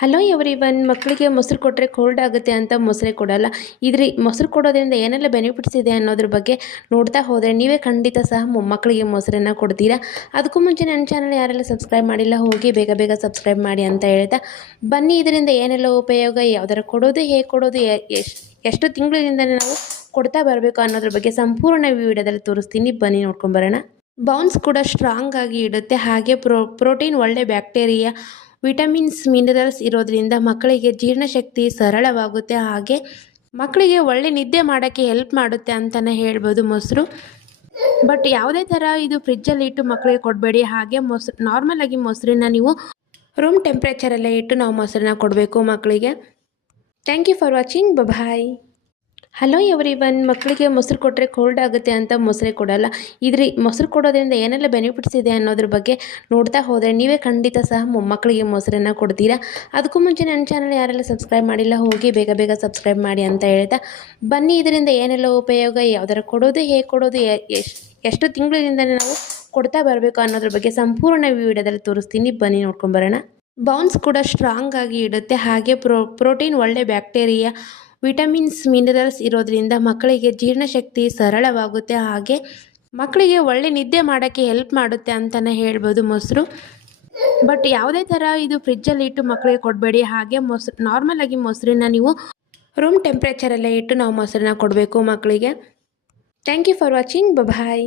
Hello everyone ಮಕ್ಕಳಿಗೆ ಮೊಸರು ಕೊಟ್ಟರೆ ಕೋಲ್ಡ್ ಆಗುತ್ತೆ ಅಂತ ಮೊಸರೇ ಕೊಡಲ್ಲ. ಇದ್ರಿ, ಮೊಸರು ಕೊಡೋದ್ರಿಂದ ಏನೆಲ್ಲ ಬೆನಿಫಿಟ್ಸ್ ಇದೆ ಅನ್ನೋದ್ರ ಬಗ್ಗೆ ನೋಡ್ತಾ ಹೋದರೆ ನೀವೇ ಖಂಡಿತ ಸಹ ಮೊಮ್ಮಕ್ಕಳಿಗೆ ಮೊಸರನ್ನು ಕೊಡ್ತೀರಾ. ಅದಕ್ಕೂ ಮುಂಚೆ ನನ್ನ ಚಾನಲ್ ಯಾರೆಲ್ಲ ಸಬ್ಸ್ಕ್ರೈಬ್ ಮಾಡಿಲ್ಲ, ಹೋಗಿ ಬೇಗ ಬೇಗ ಸಬ್ಸ್ಕ್ರೈಬ್ ಮಾಡಿ ಅಂತ ಹೇಳ್ತಾ. ಬನ್ನಿ, ಇದರಿಂದ ಏನೆಲ್ಲ ಉಪಯೋಗ, ಯಾವ್ದಾರ ಕೊಡೋದು, ಹೇಗೆ ಕೊಡೋದು ಎಷ್ಟು ತಿಂಗಳಿಂದ ನಾವು ಕೊಡ್ತಾ ಬರಬೇಕು ಅನ್ನೋದ್ರ ಬಗ್ಗೆ ಸಂಪೂರ್ಣ ವಿಡಿಯೋದಲ್ಲಿ ತೋರಿಸ್ತೀನಿ. ಬನ್ನಿ ನೋಡ್ಕೊಂಬರೋಣ ಬೌನ್ಸ್ ಕೂಡ ಸ್ಟ್ರಾಂಗ್ ಆಗಿ ಇಡುತ್ತೆ. ಹಾಗೆ ಪ್ರೋ ಪ್ರೋಟೀನ್ ಒಳ್ಳೆ ಬ್ಯಾಕ್ಟೀರಿಯಾ ವಿಟಮಿನ್ಸ್, ಮಿನರಲ್ಸ್ ಇರೋದ್ರಿಂದ ಮಕ್ಕಳಿಗೆ ಜೀರ್ಣಶಕ್ತಿ ಸರಳವಾಗುತ್ತೆ. ಹಾಗೆ ಮಕ್ಕಳಿಗೆ ಒಳ್ಳೆ ನಿದ್ದೆ ಮಾಡೋಕ್ಕೆ ಹೆಲ್ಪ್ ಮಾಡುತ್ತೆ ಅಂತಲೇ ಹೇಳ್ಬೋದು ಮೊಸರು. ಬಟ್ ಯಾವುದೇ ಥರ ಇದು ಫ್ರಿಜ್ಜಲ್ಲಿ ಇಟ್ಟು ಮಕ್ಕಳಿಗೆ ಕೊಡಬೇಡಿ. ಹಾಗೆ ಮೊಸರು ನಾರ್ಮಲಾಗಿ ಮೊಸರನ್ನ ನೀವು ರೂಮ್ ಟೆಂಪ್ರೇಚರಲ್ಲೇ ಇಟ್ಟು ನಾವು ಮೊಸರನ್ನ ಕೊಡಬೇಕು ಮಕ್ಕಳಿಗೆ. Thank you for watching. Bye hello everyone ಮಕ್ಕಳಿಗೆ ಮೊಸರು ಕೊಟ್ಟರೆ ಕೋಲ್ಡ್ ಆಗುತ್ತೆ ಅಂತ ಮೊಸರೇ ಕೊಡಲ್ಲ. ಇದ್ರಿ, ಮೊಸರು ಕೊಡೋದ್ರಿಂದ ಏನೆಲ್ಲ ಬೆನಿಫಿಟ್ಸ್ ಇದೆ ಅನ್ನೋದ್ರ ಬಗ್ಗೆ ನೋಡ್ತಾ ಹೋದರೆ ನೀವೇ ಖಂಡಿತ ಸಹ ಮೊಮ್ಮಕ್ಕಳಿಗೆ ಮೊಸರನ್ನು ಕೊಡ್ತೀರಾ? ಅದಕ್ಕೂ ಮುಂಚೆ ನನ್ನ ಚಾನಲ್ ಯಾರೆಲ್ಲ ಸಬ್ಸ್ಕ್ರೈಬ್ ಮಾಡಿಲ್ಲ, ಹೋಗಿ ಬೇಗ ಬೇಗ ಸಬ್ಸ್ಕ್ರೈಬ್ ಮಾಡಿ ಅಂತ ಹೇಳ್ತಾ ಬನ್ನಿ. ಇದರಿಂದ ಏನೆಲ್ಲ ಉಪಯೋಗ, ಯಾವ್ದಾರ ಕೊಡೋದು, ಹೇಗೆ ಕೊಡೋದು ಎಷ್ಟು ತಿಂಗಳಿಂದ ನಾವು ಕೊಡ್ತಾ ಬರಬೇಕು ಅನ್ನೋದ್ರ ಬಗ್ಗೆ ಸಂಪೂರ್ಣ ವಿಡಿಯೋದಲ್ಲಿ ತೋರಿಸ್ತೀನಿ. ಬನ್ನಿ ನೋಡ್ಕೊಂಬರೋಣ ಬೌನ್ಸ್ ಕೂಡ ಸ್ಟ್ರಾಂಗ್ ಆಗಿ ಇಡುತ್ತೆ. ಹಾಗೆ ಪ್ರೋ ಪ್ರೋಟೀನ್ ಒಳ್ಳೆ ಬ್ಯಾಕ್ಟೀರಿಯಾ ವಿಟಮಿನ್ಸ್, ಮಿನರಲ್ಸ್ ಇರೋದ್ರಿಂದ ಮಕ್ಕಳಿಗೆ ಜೀರ್ಣಶಕ್ತಿ ಸರಳವಾಗುತ್ತೆ. ಹಾಗೆ ಮಕ್ಕಳಿಗೆ ಒಳ್ಳೆ ನಿದ್ದೆ ಮಾಡೋಕ್ಕೆ ಹೆಲ್ಪ್ ಮಾಡುತ್ತೆ ಅಂತಲೇ ಹೇಳ್ಬೋದು ಮೊಸರು. ಬಟ್ ಯಾವುದೇ ಥರ ಇದು ಫ್ರಿಜ್ಜಲ್ಲಿ ಇಟ್ಟು ಮಕ್ಕಳಿಗೆ ಕೊಡಬೇಡಿ. ಹಾಗೆ ಮೊಸರು ನಾರ್ಮಲಾಗಿ ಮೊಸರನ್ನ ನೀವು ರೂಮ್ ಟೆಂಪ್ರೇಚರಲ್ಲೇ ಇಟ್ಟು ನಾವು ಮೊಸರನ್ನ ಕೊಡಬೇಕು ಮಕ್ಕಳಿಗೆ. Thank you for watching. Bye